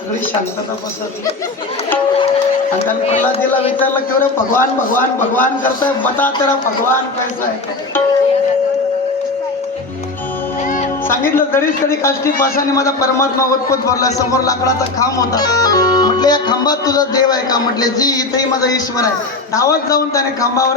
सगळी शांतता बसत आणि त्याने प्रल्हादीला विचारलं की रे भगवान भगवान भगवान करतोय बता तेरा भगवान कैसा आहे सांगितलं जरीच तरी काष्टी पासाने माझा परमात्मा उत्पत भरला समोर लाकडाचा खांब होता. म्हटलं या खांबात तुझा देव आहे का? म्हटले जी इथेही माझा ईश्वर आहे. धावत जाऊन त्याने खांबावर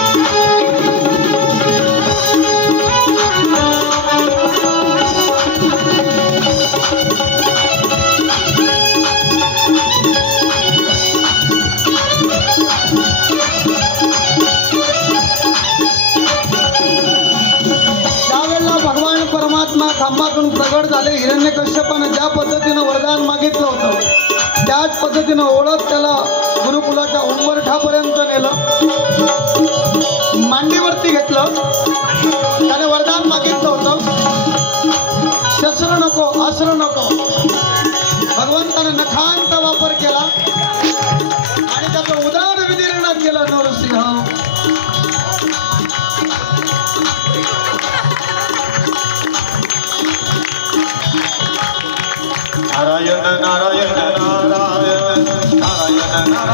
प्रगट झाले. हिरण्यकश्यपानं ज्या पद्धतीनं वरदान मागितलं होतं त्याच पद्धतीनं ओळख त्याला गुरुकुलाच्या उंबरठापर्यंत नेलं. मांडीवरती घेतलं. त्याने वरदान मागितलं होतं. शस्त्र नको अस्त्र नको. भगवंताने नखांचा वापर केला.